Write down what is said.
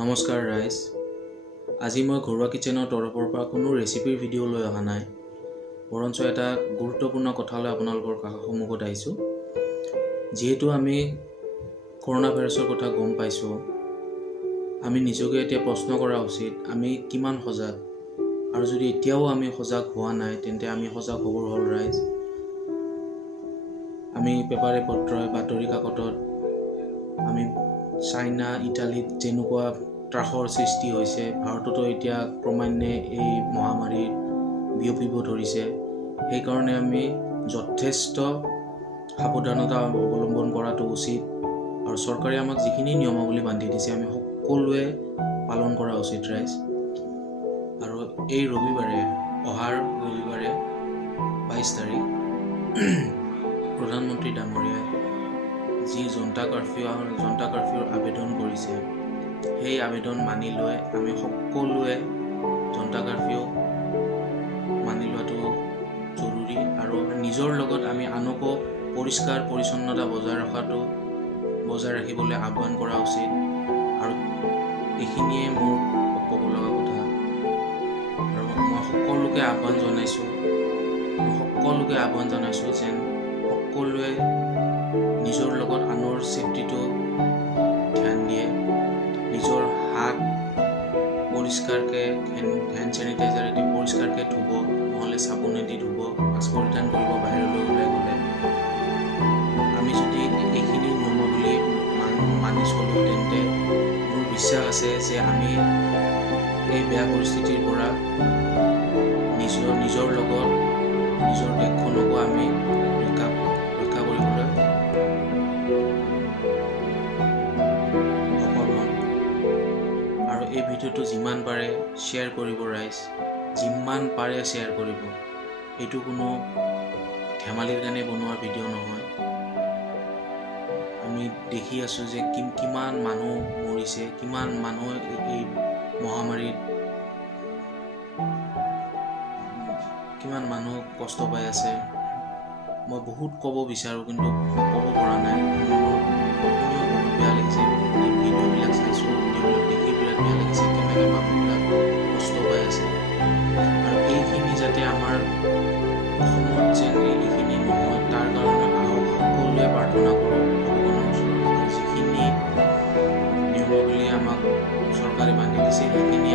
নমস্কাৰ ৰাইজ। আজি মই ঘৰুৱা কিচেনৰ তৰফৰ পৰা কোনো ৰেচিপিৰ ভিডিঅ' লৈ অহা নাই, বৰঞ্চ এটা গুৰুত্বপূৰ্ণ কথালৈ আপোনালোকৰ সন্মুখত আহিছোঁ। যিহেতু আমি কৰোণা ভাইৰাছৰ কথা গম পাইছোঁ, আমি নিজকে এতিয়া প্ৰশ্ন কৰা উচিত আমি কিমান সজাগ, আৰু যদি এতিয়াও আমি সজাগ হোৱা নাই তেন্তে আমি সজাগ হ'বৰ হ'ল ৰাইজ। আমি পেপাৰে পত্ৰই বাতৰি কাকতত আমি চাইনা ইটালীত যেনেকুৱা ত্ৰাসৰ সৃষ্টি হৈছে, ভাৰততো এতিয়া ক্ৰমান্বয়ে এই মহামাৰীৰ বিয়পিব ধৰিছে। সেইকাৰণে আমি যথেষ্ট সাৱধানতা অৱলম্বন কৰাটো উচিত, আৰু চৰকাৰে আমাক যিখিনি নিয়মাৱলী বান্ধি দিছে আমি সকলোৱে পালন কৰা উচিত ৰাইজ। আৰু এই ৰবিবাৰে, অহাৰ ৰবিবাৰে 22 তাৰিখ প্ৰধানমন্ত্ৰী ডাঙৰীয়াই যি জনতা কাৰ্ফিউৰ আবেদন কৰিছে, সেই আবেদন মানি লৈ আমি সকলোৱে জনতা কাৰ্ফিউ মানি লোৱাটো জৰুৰী, আৰু নিজৰ লগত আমি আনকো পৰিষ্কাৰ পৰিচ্ছন্নতা বজাই ৰাখিবলৈ আহ্বান কৰা উচিত। আৰু এইখিনিয়ে মোৰ ক'ব লগা কথা। আৰু মই সকলোকে আহ্বান জনাইছোঁ যেন সকলোৱে নিজৰ লগত আনৰ ছেফটিটো ধ্যান দিয়ে, নিজৰ হাত পৰিষ্কাৰকৈ হেণ্ড চেনিটাইজাৰেদি পৰিষ্কাৰকৈ ধুব, নহ'লে চাবোনেদি ধুব, মাস্ক পৰিধান কৰিব বাহিৰলৈ ওলাই গ'লে। আমি যদি এইখিনি নিয়মাৱলী মানি চলোঁ তেন্তে মোৰ বিশ্বাস আছে যে আমি এই বেয়া পৰিস্থিতিৰ পৰা নিজৰ লগত নিজৰ দেশখনকো আমি ৰক্ষা কৰিবলৈ সফল হ'ম। আৰু এই ভিডিঅ'টো যিমান পাৰে শ্বেয়াৰ কৰিব ৰাইজ, যিমান পাৰে শ্বেয়াৰ কৰিব। এইটো কোনো ধেমালিৰ কাৰণে বনোৱা ভিডিঅ' নহয়। আমি দেখি আছোঁ যে কিমান মানুহ মৰিছে, কিমান মানুহ এই মহামাৰীত কিমান মানুহ কষ্ট পাই আছে। মই বহুত ক'ব বিচাৰোঁ কিন্তু ক'ব পৰা নাই। শুনিও বহুত বেয়া লাগিছে, ভিডিঅ'বিলাক চাইছোঁ, ভিডিঅ'বিলাক দেখি বিৰাট বেয়া লাগিছে কেনেকৈ মানুহবিলাক কষ্ট পাই আছে। আৰু এইখিনি যাতে আমাৰ অসমত যেন এইখিনি নহয়, তাৰ কাৰণে আহক সকলোৱে প্ৰাৰ্থনা কৰোঁ ভগৱানৰ ওচৰত। আৰু যিখিনি নিয়মাৱলী আমাক চৰকাৰে বান্ধি দিছে সেইখিনি